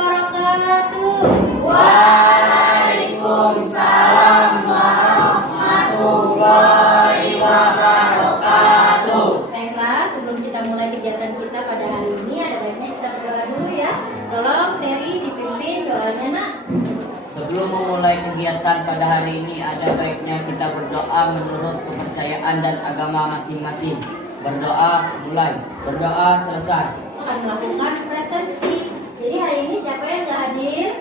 wabarakatuh. Waalaikumsalam warahmatullahi wabarakatuh. Baiklah, sebelum kita mulai kegiatan kita pada hari ini, ada baiknya kita berdoa dulu ya. Tolong Terry dipimpin doanya, Nak. Sebelum memulai kegiatan pada hari ini, ada baiknya kita berdoa menurut kepercayaan dan agama masing-masing. Berdoa mulai, berdoa selesai. Akan melakukan presensi. Jadi hari ini siapa yang nggak hadir?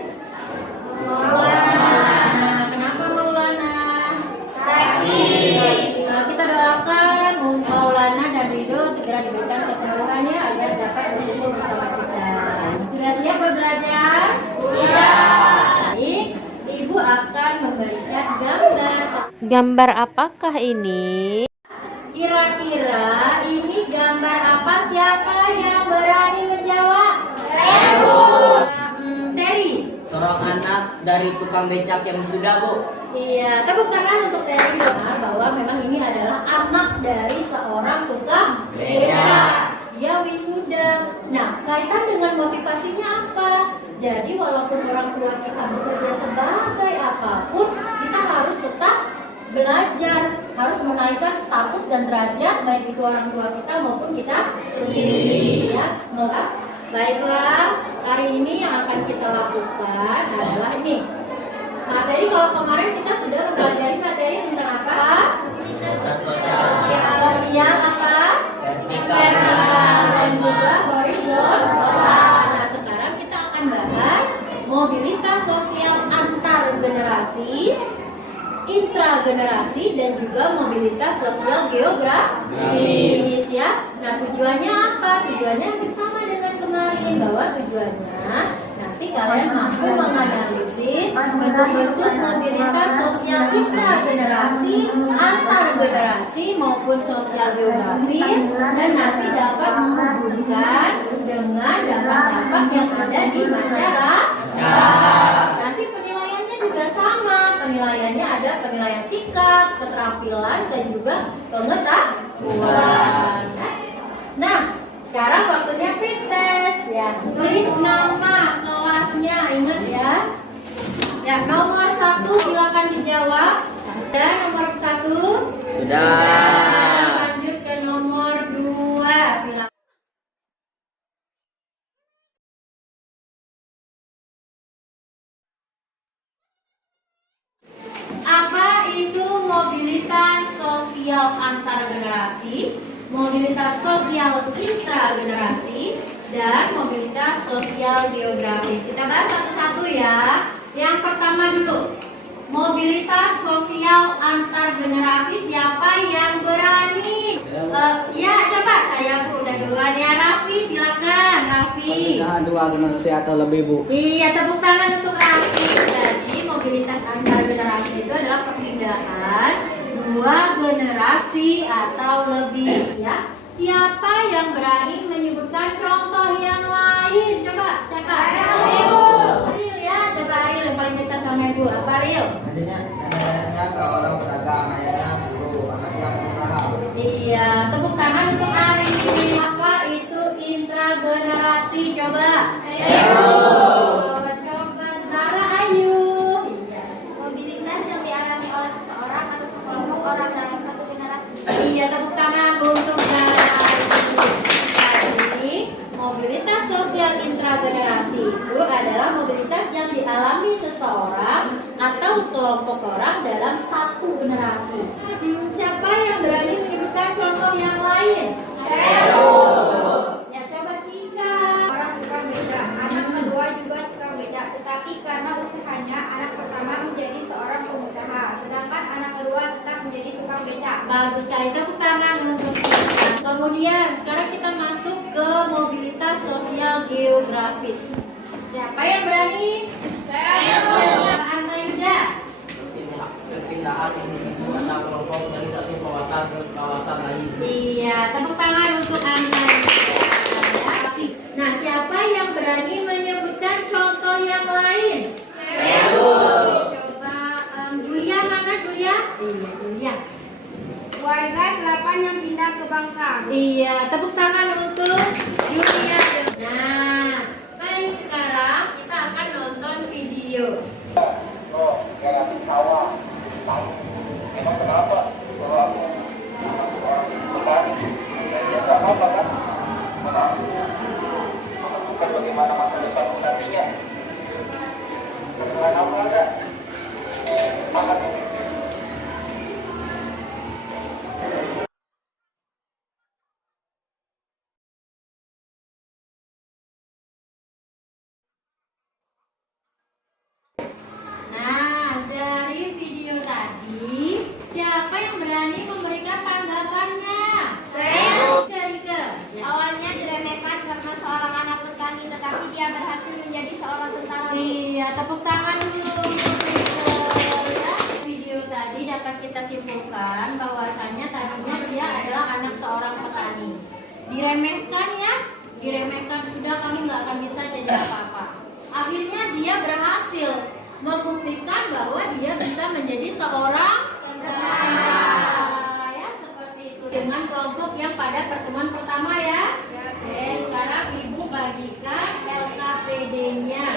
Maulana. Kenapa Maulana? Sakit. Nah, kita doakan Maulana dan Rido segera diberikan kesembuhannya agar dapat berkumpul bersama kita. Sudah siap belajar? Sudah. Baik, Ibu akan memberikan gambar. Gambar apakah ini? Kira-kira ini gambar apa? Siapa yang berani menjawab? Terry. Seorang anak dari tukang becak yang sudah, Bu. Iya, tepuk tangan untuk Terry bahwa memang ini adalah anak dari seorang tukang becak. Dia wisuda. Nah, kaitan dengan motivasinya apa? Jadi walaupun orang tua kita bekerja sebagai apapun, kita harus tetap belajar, harus menaikkan status dan derajat baik itu orang tua kita maupun kita sendiri. Ya, baiklah, hari ini yang akan kita lakukan adalah ini. Materi kalau kemarin kita sudah mempelajari materi tentang apa? Sosial apa? Vertikal dan juga horizontal. Nah, sekarang kita akan bahas mobilitas sosial antar generasi, intragenerasi, dan juga mobilitas sosial geografis ya. Nah, tujuannya apa? Tujuannya hampir sama dengan kemarin, bahwa tujuannya nanti kalian mampu menganalisis bentuk-bentuk mobilitas sosial intragenerasi, antar generasi maupun sosial geografis, dan nanti dapat menghubungkan dengan dampak-dampak yang ada di masyarakat. Nanti penilaiannya juga sama. Penilaiannya ada penilaian sikap, keterampilan, dan juga pengetahuan. Nah, sekarang waktunya pretest ya. Tulis nama kelasnya, ingat ya. Ya, nomor 1 silakan dijawab. Dan nomor 1 Sudah. Lanjut ke nomor 2, silakan. Apa itu mobilitas sosial antar generasi, mobilitas sosial intragenerasi, dan mobilitas sosial geografis? Kita bahas satu-satu ya. Yang pertama dulu, mobilitas sosial antar generasi. Siapa yang berani? Ya, coba saya udah duluan ya. Raffi, silakan Raffi. Perpindahan dua generasi atau lebih, Bu. Iya, tepuk tangan untuk Raffi. Jadi mobilitas antar generasi itu adalah perpindahan dua generasi atau lebih ya. Siapa yang berani menyebutkan contoh yang lain? Coba, siapa? Ariel ya, coba Ariel yang paling dekat sama Ibu. Apa Ariel? Adanya seorang pedagang, ayahnya guru, anaknya pengusaha. Iya, tepuk tangan untuk Ariel. Apa itu intragenerasi? Coba. Coba Zara Ayu. Mobilitas yang dialami oleh seseorang atau sekelompok orang dalam satu generasi. Iya, tepuk tangan untuk Zara Ayu. Jadi, mobilitas sosial intragenerasi itu adalah mobilitas yang dialami seseorang atau kelompok orang dalam satu generasi. Siapa yang berani menyebutkan contoh yang lain? Ya, coba Cika. Orang tukang becak, anak kedua juga tukang becak, tetapi karena usahanya anak pertama menjadi seorang pengusaha, sedangkan anak kedua tetap menjadi tukang becak. Bagus sekali, tepuk tangan untuk Cika. Kemudian, sekarang kita masuk ke mobilitas sosial geografis. Siapa yang berani? Saya. Anda Yuda. Perpindahan individu atau kelompok dari satu kawasan ke kawasan lain. Iya, tepuk tangan untuk Anda. Nah, siapa yang berani menyebutkan contoh yang lain? Saya. Coba Julia, mana Julia? Iya, Julia. Warga 8 yang pindah ke Bangka. Iya, tepuk tangan untuk Julia. Nah, baik, sekarang kita bagaimana masa depanmu nantinya? Terserah kamu ada. Makan. Nah, dari video tadi, siapa yang berani memberikan tanggapannya? Saya. Rika. Awalnya diremehkan karena seorang anak petani, tetapi dia berhasil menjadi seorang tentara. Iya, tepuk tangan dulu untuk Rika. Ya, video tadi dapat kita simpulkan bahwasanya tadinya dia adalah anak seorang petani. Diremehkan ya, diremehkan sudah kami nggak akan bisa jadi apa-apa. Akhirnya dia berhasil membuktikan bahwa dia bisa menjadi seorang tentara. Ya, seperti itu dengan kelompok yang pada pertemuan pertama ya. Oke, sekarang Ibu bagikan LKPD-nya.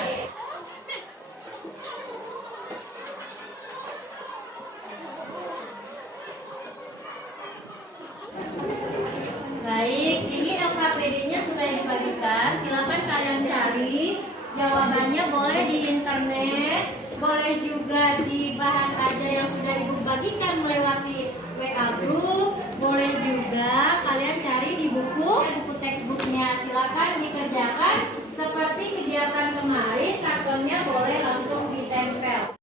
Baik, ini LKPD-nya sudah dibagikan. Silakan kalian cari. Jawabannya boleh di internet, boleh juga di bahan ajar yang sudah Ibu bagikan melewati WA group, boleh juga kalian cari di buku textbooknya. Silakan dikerjakan seperti kegiatan kemarin, kartonnya boleh langsung ditempel.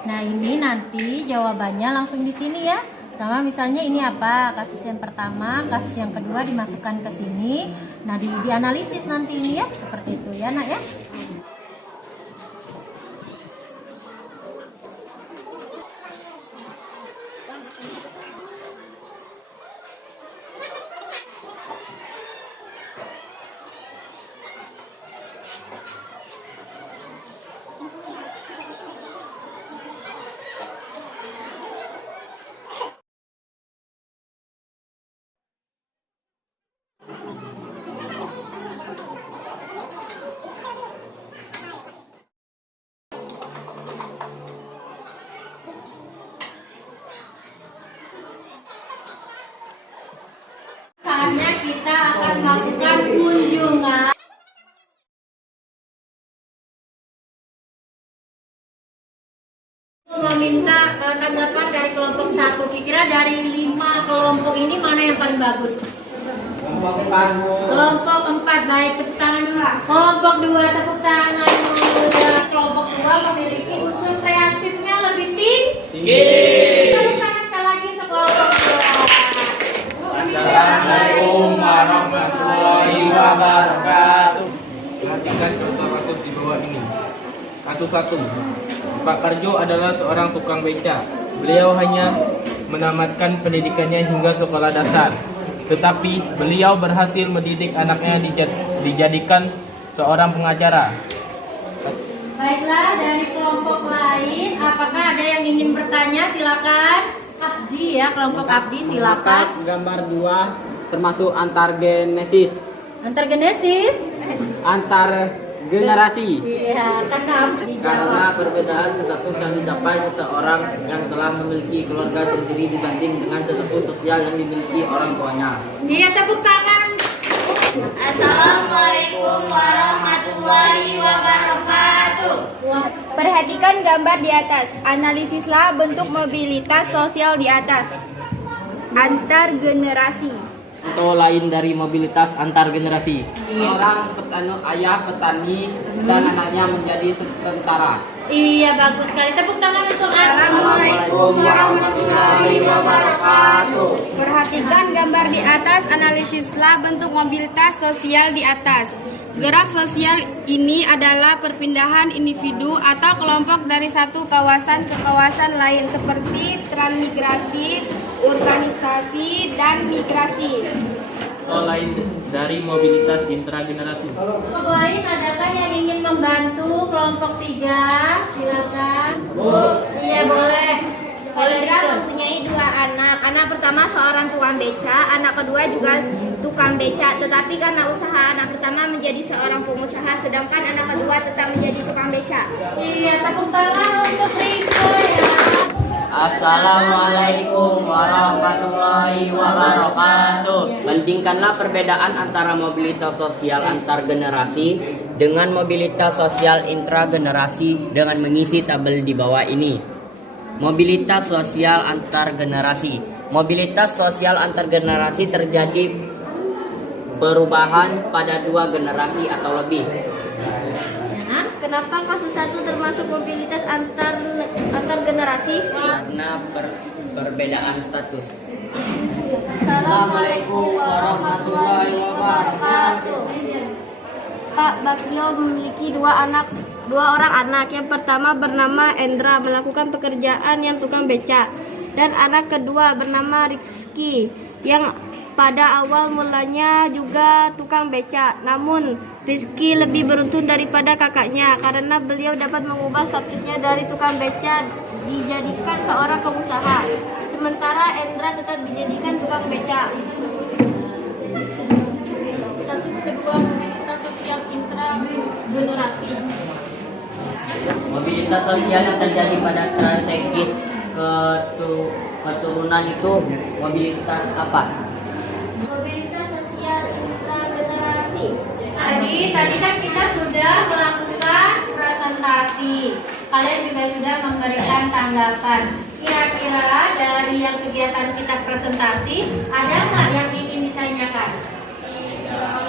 Nah, ini nanti jawabannya langsung di sini ya. Sama misalnya ini apa? Kasus yang pertama, kasus yang kedua dimasukkan ke sini. Nah, dianalisis nanti ini ya. Seperti itu ya, Nak ya. Saatnya kita akan melakukan kunjungan. Meminta tanggapan dari kelompok 1. Kira-kira dari 5 kelompok ini mana yang paling bagus? Kelompok 4. Kelompok 4, baik, tepuk tangan dulu. Kelompok 2, tepuk tangan dulu. Ya, kelompok 2 memiliki unsur kreatifnya lebih tinggi. Tepuk tangan sekali lagi untuk kelompok 2. Assalamualaikum warahmatullahi wabarakatuh. Perhatikan contoh kasus di bawah ini. Kasus 1. Pak Karjo adalah seorang tukang beca. Beliau hanya menamatkan pendidikannya hingga sekolah dasar. Tetapi beliau berhasil mendidik anaknya dijadikan seorang pengacara. Baiklah, dari kelompok lain, apakah ada yang ingin bertanya? Silakan. Abdi ya, kelompok Abdi silakan. Gambar 2 termasuk antargenesis. Antargenesis? Antar generasi. Iya, karena Abdi Karena jawab. perbedaan status yang dicapai seseorang yang telah memiliki keluarga sendiri dibanding dengan status sosial yang dimiliki orang tuanya. Iya, tepuk tangan. Assalamualaikum warahmatullahi wabarakatuh. Wah, Perhatikan gambar di atas. Analisislah bentuk mobilitas sosial di atas. Antar generasi. Contoh lain dari mobilitas antar generasi. Seorang ayah petani dan anaknya menjadi tentara. iya, bagus sekali. Tepuk tangan untuk Abdi. Assalamualaikum warahmatullahi wabarakatuh. Perhatikan gambar di atas, analisislah bentuk mobilitas sosial di atas. Gerak sosial ini adalah perpindahan individu atau kelompok dari satu kawasan ke kawasan lain seperti transmigrasi, urbanisasi, dan migrasi. Contoh lain dari mobilitas intragenerasi. Kelompok lain adakah yang ingin membantu kelompok 3? Silakan. Bu. Iya, boleh. Elira mempunyai 2 anak. Anak pertama seorang tukang beca, anak kedua juga tukang beca. Tetapi karena usaha anak pertama menjadi seorang pengusaha, sedangkan anak kedua tetap menjadi tukang beca. Iya, tepuk tangan untuk Assalamualaikum warahmatullahi wabarakatuh. Bandingkanlah perbedaan antara mobilitas sosial antar generasi dengan mobilitas sosial intragenerasi dengan mengisi tabel di bawah ini. Mobilitas sosial antar generasi. Mobilitas sosial antar generasi terjadi perubahan pada dua generasi atau lebih. Kenapa kasus satu termasuk mobilitas antar generasi? Karena perbedaan status. Assalamualaikum warahmatullahi wabarakatuh. Pak Bagio memiliki dua orang anak. Yang pertama bernama Endra, melakukan pekerjaan yang tukang becak, dan anak kedua bernama Rizky yang pada awal mulanya juga tukang becak. Namun Rizky lebih beruntung daripada kakaknya karena beliau dapat mengubah statusnya dari tukang becak dijadikan seorang pengusaha. Sementara Endra tetap dijadikan tukang becak. Kasus kedua, mobilitas sosial intragenerasi. Mobilitas sosial yang terjadi pada strategis keturunan itu mobilitas apa? Mobilitas sosial intragenerasi. Tadi kan kita sudah melakukan presentasi. Kalian juga sudah memberikan tanggapan. Kira-kira dari yang kegiatan kita presentasi, ada nggak yang ingin ditanyakan?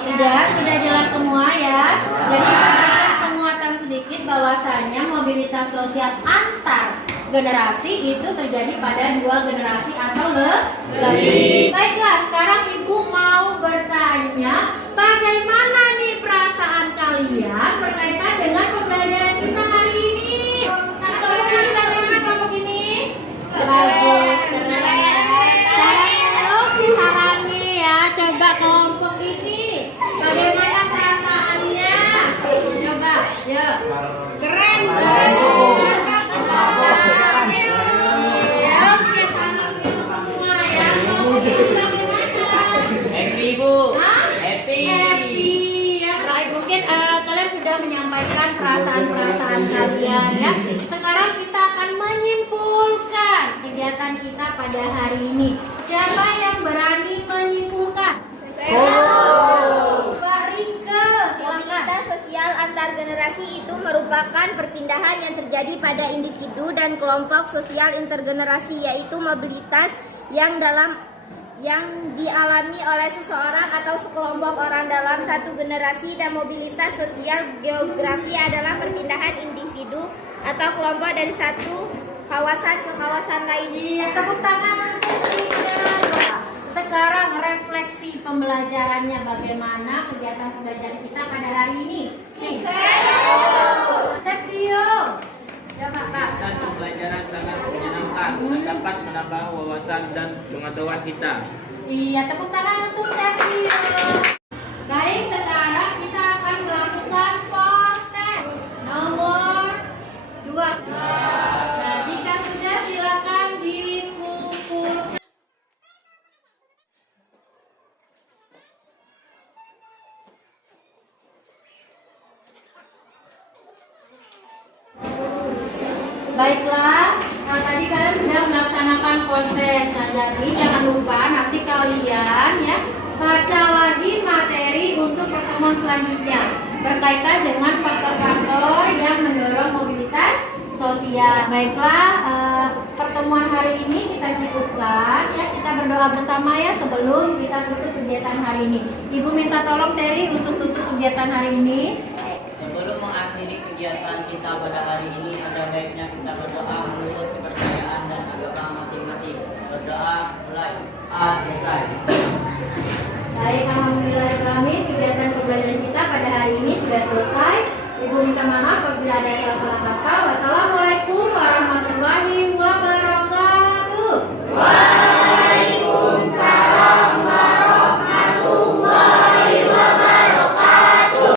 Sudah jelas semua ya. Jadi ada penguatan sedikit bahwasanya mobilitas sosial antar generasi itu terjadi pada dua generasi atau lebih. Baiklah, sekarang Ibu mau bertanya, bagaimana nih perasaan kalian berkaitan dengan pembelajaran kita hari ini? Kalian bagaimana kelompok ini? Bagus. Sarani ya, coba kelompok ini. Bagaimana perasaannya? Coba, yuk. Keren. Happy Bu. Happy ya, right. Mungkin kalian sudah menyampaikan perasaan-perasaan kalian ya. Sekarang kita akan menyimpulkan kegiatan kita pada hari ini. Siapa yang berani menyimpulkan? Mbak Rike, silakan. Mobilitas sosial antar generasi itu merupakan perpindahan yang terjadi pada individu dan kelompok sosial intergenerasi, yaitu mobilitas yang dialami oleh seseorang atau sekelompok orang dalam satu generasi, dan mobilitas sosial geografi adalah perpindahan individu atau kelompok dari satu kawasan ke kawasan lainnya. Tepuk tangan untuk Rike. Sekarang refleksi pembelajarannya, bagaimana kegiatan pembelajaran kita pada hari ini? Sepio. Coba Kak. Dan pembelajaran sangat menyenangkan, dapat menambah wawasan dan pengetahuan kita. Iya, tepuk tangan untuk Sepio. Baik, sekarang kita akan melakukan post test nomor 2. Nah, jika sudah silakan dikumpulkan. Baiklah, tadi kalian sudah melaksanakan kontes. Nah, jadi jangan lupa nanti kalian ya baca lagi materi untuk pertemuan selanjutnya berkaitan dengan faktor-faktor yang mendorong mobilitas sosial. Baiklah, pertemuan hari ini kita cukupkan ya. Kita berdoa bersama ya sebelum kita tutup kegiatan hari ini. Ibu minta tolong Terry untuk tutup kegiatan hari ini. Sebelum mengakhiri kegiatan kita pada hari ini, ada baiknya kita berdoa menurut kepercayaan dan agama masing-masing. Berdoa mulai. Selesai. Baik, alhamdulillah kegiatan pembelajaran kita pada hari ini sudah